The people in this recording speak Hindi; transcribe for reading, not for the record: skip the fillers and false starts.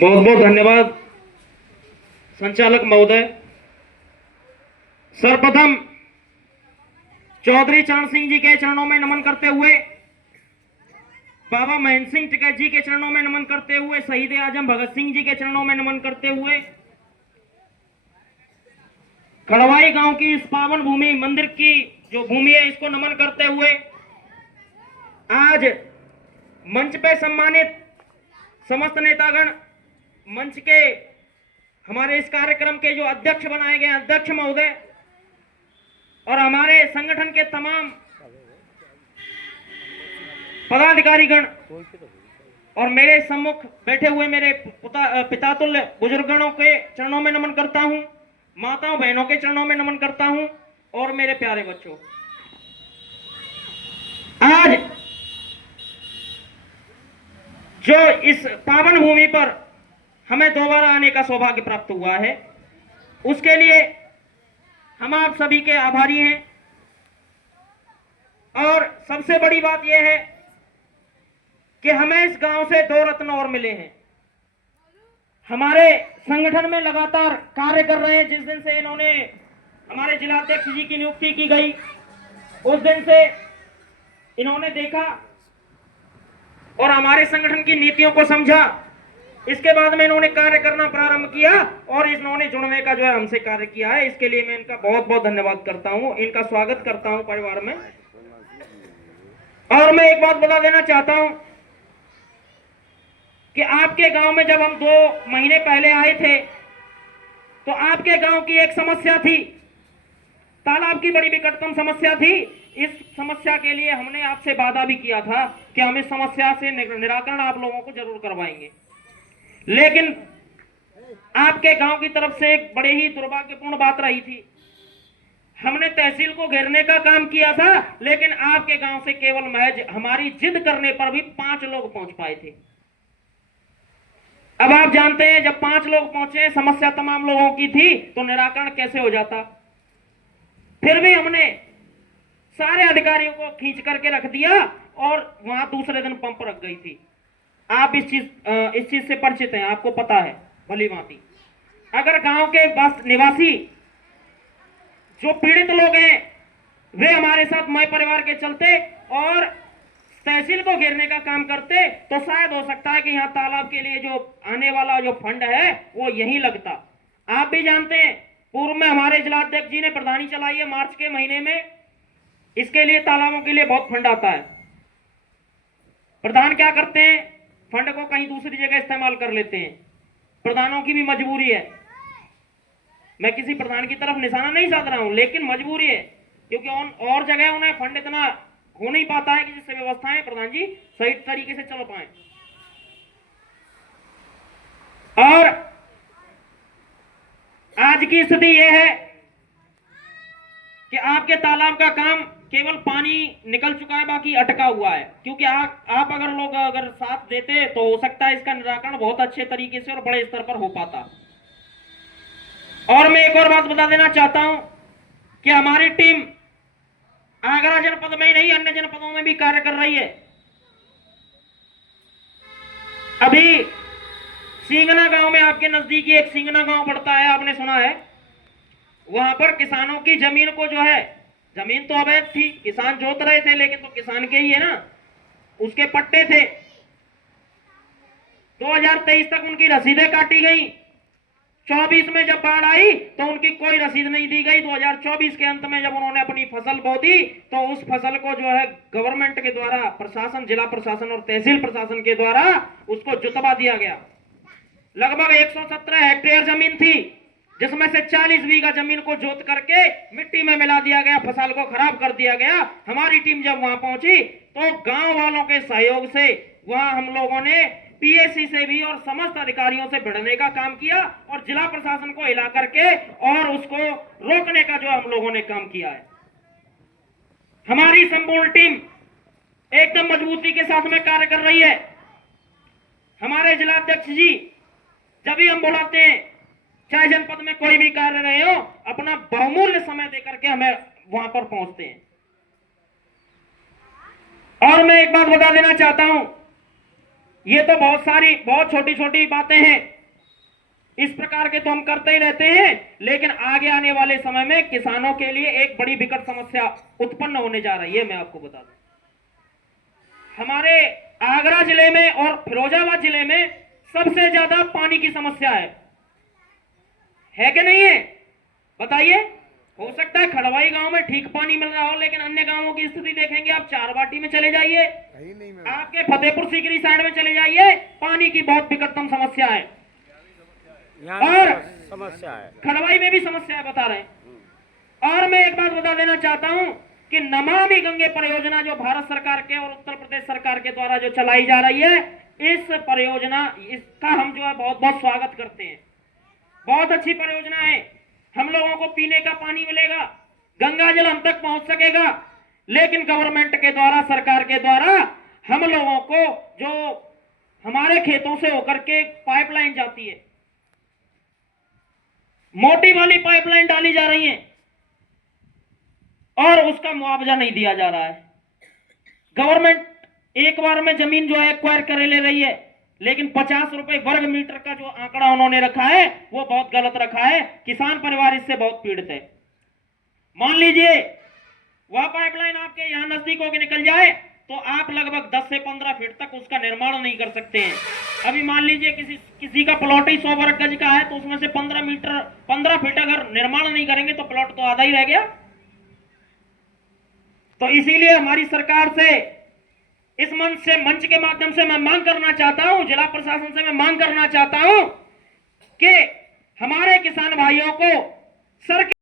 बहुत बहुत धन्यवाद संचालक महोदय। सर्वप्रथम चौधरी चरण सिंह जी के चरणों में नमन करते हुए, बाबा महेंद्र सिंह टिकैत जी के चरणों में नमन करते हुए, शहीद आजम भगत सिंह जी के चरणों में नमन करते हुए, खड़वाई गांव की इस पावन भूमि मंदिर की जो भूमि है इसको नमन करते हुए, आज मंच पे सम्मानित समस्त नेतागण, मंच के हमारे इस कार्यक्रम के जो अध्यक्ष बनाए गए अध्यक्ष महोदय और हमारे संगठन के तमाम पदाधिकारीगण और मेरे सम्मुख बैठे हुए मेरे पितातुल्य बुजुर्गणों के चरणों में नमन करता हूं, माताओं बहनों के चरणों में नमन करता हूं और मेरे प्यारे बच्चों, आज जो इस पावन भूमि पर हमें दोबारा आने का सौभाग्य प्राप्त हुआ है, उसके लिए हम आप सभी के आभारी हैं। और सबसे बड़ी बात यह है कि हमें इस गांव से 2 रत्न और मिले हैं। हमारे संगठन में लगातार कार्य कर रहे हैं। जिस दिन से इन्होंने हमारे जिलाध्यक्ष जी की नियुक्ति की गई, उस दिन से इन्होंने देखा और हमारे संगठन की नीतियों को समझा। इसके बाद में इन्होंने कार्य करना प्रारंभ किया और इन्होंने जुड़ने का जो है हमसे कार्य किया है। इसके लिए मैं इनका बहुत बहुत धन्यवाद करता हूं, इनका स्वागत करता हूं परिवार में। और मैं एक बात बता देना चाहता हूं कि आपके गांव में जब हम 2 महीने पहले आए थे तो आपके गांव की एक समस्या थी, तालाब की बड़ी विकटतम समस्या थी। इस समस्या के लिए हमने आपसे वादा भी किया था कि हम इस समस्या से निराकरण आप लोगों को जरूर करवाएंगे, लेकिन आपके गांव की तरफ से एक बड़े ही दुर्भाग्यपूर्ण बात रही थी। हमने तहसील को घेरने का काम किया था, लेकिन आपके गांव से केवल महज हमारी जिद करने पर भी 5 लोग पहुंच पाए थे। अब आप जानते हैं जब 5 लोग पहुंचे, समस्या तमाम लोगों की थी, तो निराकरण कैसे हो जाता। फिर भी हमने सारे अधिकारियों को खींच करके रख दिया और वहां दूसरे दिन पंप रख गई थी। आप इस चीज से परिचित हैं, आपको पता है भली भांति। अगर गांव के बस निवासी जो पीड़ित लोग हैं वे हमारे साथ मय परिवार के चलते और तहसील को घेरने का काम करते, तो शायद हो सकता है कि यहाँ तालाब के लिए जो आने वाला जो फंड है वो यहीं लगता। आप भी जानते हैं पूर्व में हमारे जिलाध्यक्ष जी ने प्रधानी चलाई है मार्च के महीने में। इसके लिए तालाबों के लिए बहुत फंड आता है। प्रधान क्या करते हैं, फंड को कहीं दूसरी जगह इस्तेमाल कर लेते हैं। प्रधानों की भी मजबूरी है, मैं किसी प्रधान की तरफ निशाना नहीं साध रहा हूं, लेकिन मजबूरी है क्योंकि और जगह उन्हें फंड इतना हो नहीं पाता है कि जिससे व्यवस्थाएं प्रधान जी सही तरीके से चल पाए। और आज की स्थिति यह है कि आपके तालाब का काम केवल पानी निकल चुका है, बाकी अटका हुआ है। क्योंकि आप अगर लोग अगर साथ देते तो हो सकता है इसका निराकरण बहुत अच्छे तरीके से और बड़े स्तर पर हो पाता। और मैं एक और बात बता देना चाहता हूं कि हमारी टीम आगरा जनपद में ही नहीं अन्य जनपदों में भी कार्य कर रही है। अभी सिंगना गांव में, आपके नजदीकी एक सिंगना गांव पड़ता है, आपने सुना है, वहां पर किसानों की जमीन को जो है, जमीन तो अवैध थी, किसान जोत रहे थे, लेकिन तो किसान के ही है ना, उसके पट्टे थे। 2023 तक उनकी रसीदें काटी गई। 24 में जब बाढ़ आई तो उनकी कोई रसीद नहीं दी गई। 2024 के अंत में जब उन्होंने अपनी फसल बो दी तो उस फसल को जो है गवर्नमेंट के द्वारा, प्रशासन, जिला प्रशासन और तहसील प्रशासन के द्वारा उसको जुतवा दिया गया। लगभग 117 हेक्टेयर जमीन थी, जिसमें से 40 बीघा जमीन को जोत करके मिट्टी में मिला दिया गया, फसल को खराब कर दिया गया। हमारी टीम जब वहां पहुंची तो गांव वालों के सहयोग से वहां हम लोगों ने पीएससी से भी और समस्त अधिकारियों से भिड़ने का काम किया और जिला प्रशासन को हिला करके और उसको रोकने का जो हम लोगों ने काम किया है। हमारी संपूर्ण टीम एकदम मजबूती के साथ में कार्य कर रही है। हमारे जिलाध्यक्ष जी जब भी हम बुलाते हैं, चाहे जनपद में कोई भी कार्य रहे हो, अपना बहुमूल्य समय देकर के हमें वहां पर पहुंचते हैं। और मैं एक बात बता देना चाहता हूं ये तो बहुत छोटी छोटी बातें हैं, इस प्रकार के तो हम करते ही रहते हैं, लेकिन आगे आने वाले समय में किसानों के लिए एक बड़ी विकट समस्या उत्पन्न होने जा रही है। मैं आपको बता दूं, हमारे आगरा जिले में और फिरोजाबाद जिले में सबसे ज्यादा पानी की समस्या है कि नहीं है? बताइए। हो सकता है खड़वाई गांव में ठीक पानी मिल रहा हो, लेकिन अन्य गांवों की स्थिति देखेंगे आप, चारबाटी में चले जाइए, आपके फतेहपुर सीकरी साइड में चले जाइए, पानी की बहुत विकटतम समस्या है। और समस्या है, खड़वाई में भी समस्या है, बता रहे हैं। और मैं एक बात बता देना चाहता हूं कि नमामि गंगे परियोजना जो भारत सरकार के और उत्तर प्रदेश सरकार के द्वारा जो चलाई जा रही है, इस परियोजना इसका हम जो है बहुत बहुत स्वागत करते हैं। बहुत अच्छी परियोजना है, हम लोगों को पीने का पानी मिलेगा, गंगा जल हम तक पहुंच सकेगा। लेकिन गवर्नमेंट के द्वारा, सरकार के द्वारा हम लोगों को जो हमारे खेतों से होकर के पाइपलाइन जाती है, मोटी वाली पाइपलाइन डाली जा रही है और उसका मुआवजा नहीं दिया जा रहा है। गवर्नमेंट एक बार में जमीन जो है एक्वायर कर ले रही है, लेकिन 50 रुपए वर्ग मीटर का जो आंकड़ा उन्होंने रखा है वो बहुत गलत रखा है। किसान परिवार इससे बहुत पीड़ित है। मान लीजिए वह पाइपलाइन आपके यहां नजदीक होकर निकल जाए तो आप लगभग 10 से 15 फीट तक उसका निर्माण नहीं कर सकते हैं। अभी मान लीजिए किसी का प्लॉट ही 100 वर्ग गज का है, तो उसमें से 15 फीट अगर निर्माण नहीं करेंगे तो प्लॉट तो आधा ही रह गया। तो इसीलिए हमारी सरकार से, इस मंच के माध्यम से मैं मांग करना चाहता हूं, जिला प्रशासन से मैं मांग करना चाहता हूं कि हमारे किसान भाइयों को सरकार